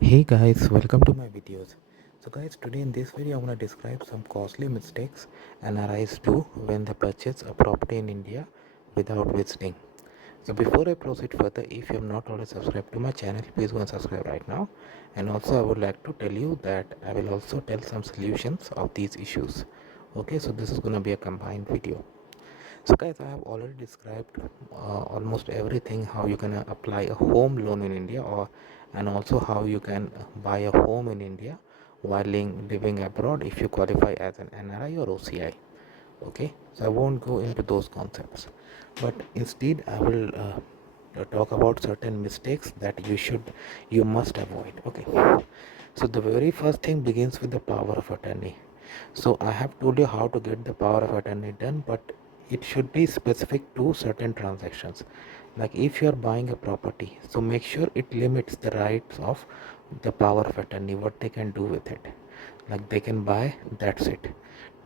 Hey guys, welcome to my videos. So guys, today in this video I'm going to describe some costly mistakes NRIs do when they purchase a property in India without visiting. So before I proceed further, if you have not already subscribed to my channel, please go and subscribe right now. And also I would like to tell you that I will also tell some solutions of these issues. Okay, so this is going to be a combined video. So guys, I have already described almost everything, how you can apply a home loan in India, and also how you can buy a home in India while living abroad if you qualify as an NRI or OCI. Okay, so I won't go into those concepts, but instead I will talk about certain mistakes that you must avoid. Okay, so the very first thing begins with the power of attorney. So I have told you how to get the power of attorney done, but it should be specific to certain transactions. Like if you are buying a property, so make sure it limits the rights of the power of attorney, what they can do with it. Like they can buy, that's it.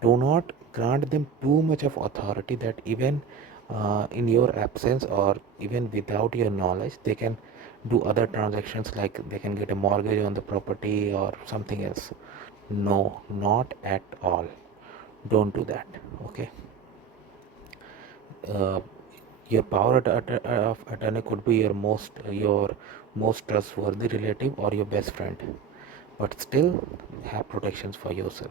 Do not grant them too much of authority that even in your absence or even without your knowledge, they can do other transactions, like they can get a mortgage on the property or something else. No, not at all. Don't do that. Okay. uh, your power of attorney could be your most trustworthy relative or your best friend, but still have protections for yourself.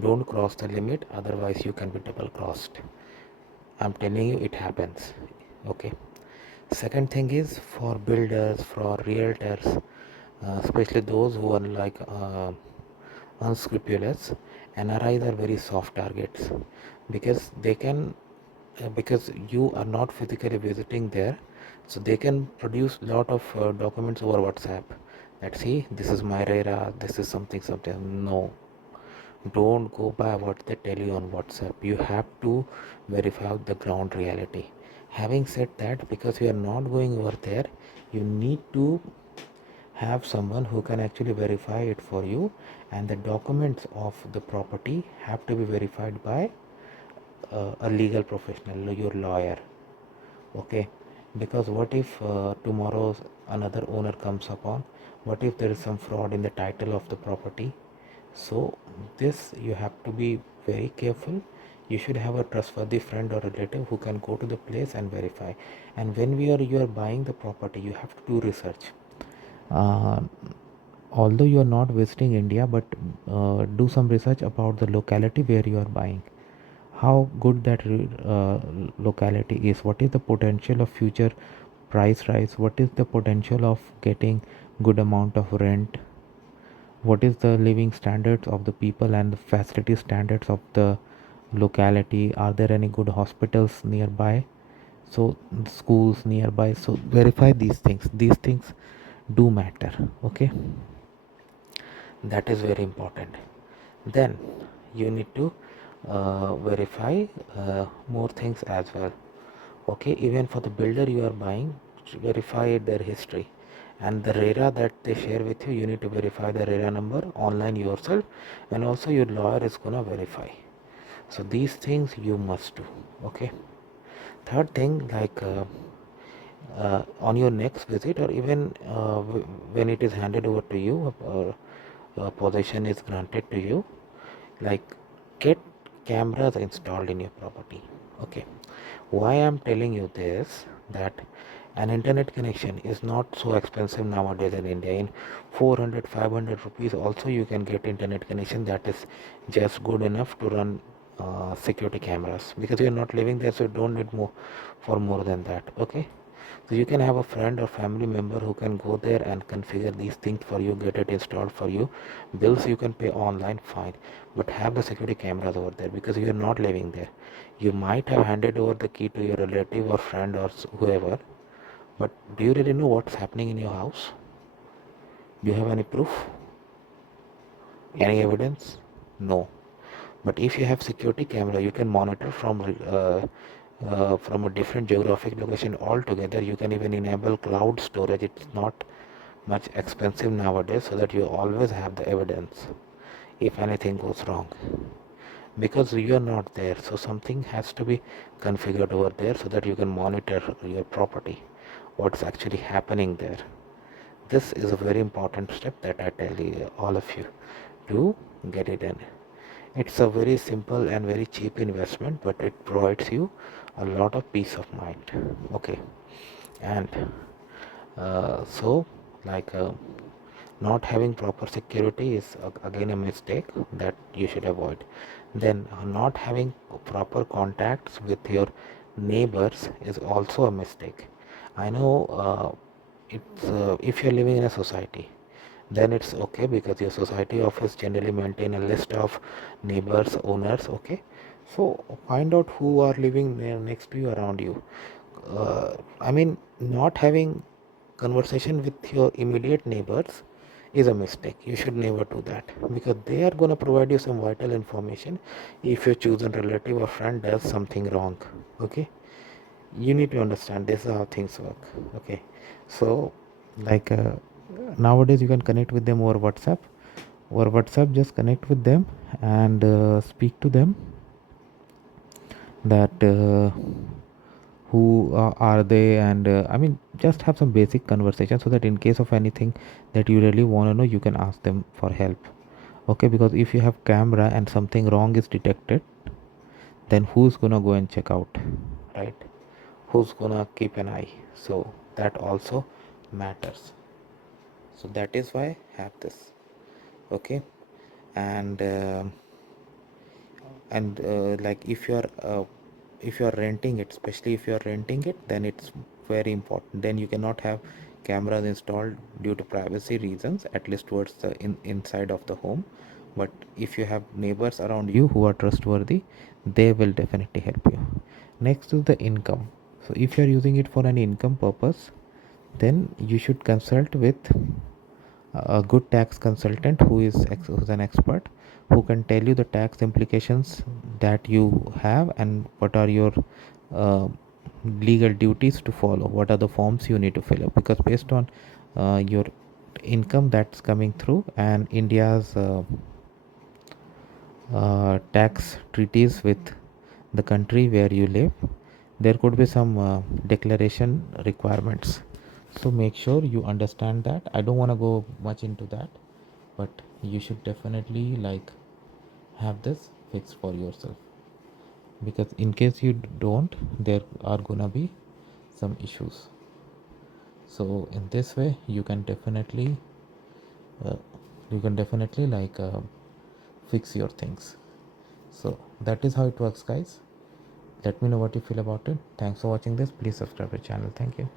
Don't cross the limit, otherwise you can be double crossed. I'm telling you, it happens. Okay. Second thing is, for builders, for realtors, especially those who are like unscrupulous, NRIs are very soft targets, because they can because you are not physically visiting there, so they can produce lot of documents over WhatsApp that, see, this is my RERA, this is something something. No, don't go by what they tell you on WhatsApp. You have to verify the ground reality. Having said that, because you are not going over there, you need to have someone who can actually verify it for you, and the documents of the property have to be verified by a legal professional, your lawyer. Okay, because what if tomorrow another owner comes upon, what if there is some fraud in the title of the property? So this, you have to be very careful. You should have a trustworthy friend or relative who can go to the place and verify. And when you are buying the property, you have to do research. uh, Although you are not visiting India, but do some research about the locality where you are buying, how good that locality is, what is the potential of future price rise, what is the potential of getting good amount of rent, what is the living standards of the people and the facility standards of the locality, are there any good hospitals nearby, so schools nearby. So verify these things do matter. Okay, that is very important. Then you need to verify more things as well. Okay, even for the builder you are buying, verify their history, and the RERA that they share with you, you need to verify the RERA number online yourself, and also your lawyer is gonna verify. So these things you must do. Okay. Third thing, like on your next visit, or even when it is handed over to you, possession is granted to you, like, get cameras installed in your property. Okay, why I'm telling you this, that an internet connection is not so expensive nowadays in India. In 400-500 rupees also you can get internet connection that is just good enough to run security cameras, because you're not living there, so you don't need more than that. Okay, so you can have a friend or family member who can go there and configure these things for you, get it installed for you. Bills you can pay online, fine, but have the security cameras over there, because you are not living there. You might have handed over the key to your relative or friend or whoever, but do you really know what's happening in your house? Do you have any proof, any evidence? No. But if you have security camera, you can monitor from a different geographic location altogether. You can even enable cloud storage. It's not much expensive nowadays, so that you always have the evidence if anything goes wrong, because you are not there. So something has to be configured over there so that you can monitor your property, what's actually happening there. This is a very important step that I tell you, all of you, to get it in. It's a very simple and very cheap investment, but it provides you a lot of peace of mind. Okay, and so like not having proper security is again a mistake that you should avoid. Then not having proper contacts with your neighbors is also a mistake. I know it's if you're living in a society, then it's okay because your society office generally maintain a list of neighbors, owners. Okay, so find out who are living next to you, around you. I mean, not having conversation with your immediate neighbors is a mistake. You should never do that because they are going to provide you some vital information if your chosen relative or friend does something wrong. Okay, you need to understand this is how things work. Okay, so like nowadays you can connect with them over WhatsApp. Just connect with them and speak to them that who are they, and I mean, just have some basic conversation so that in case of anything that you really want to know, you can ask them for help. Okay, because if you have camera and something wrong is detected, then who's gonna go and check out, right? Who's gonna keep an eye? So that also matters. So that is why I have this. Okay, and like if you are renting it, especially if you are renting it, then it's very important. Then you cannot have cameras installed due to privacy reasons, at least towards the inside of the home. But if you have neighbors around you who are trustworthy, they will definitely help you. Next is the income. So if you are using it for an income purpose, then you should consult with a good tax consultant who's an expert, who can tell you the tax implications that you have and what are your uh, legal duties to follow, what are the forms you need to fill up, because based on your income that's coming through and India's tax treaties with the country where you live, there could be some declaration requirements. So make sure you understand that. I don't want to go much into that, but you should definitely like have this fixed for yourself, because in case you don't, there are gonna be some issues. So in this way uh, you can definitely like fix your things. So that is how it works, guys. Let me know what you feel about it. Thanks for watching this. Please subscribe to the channel. Thank you.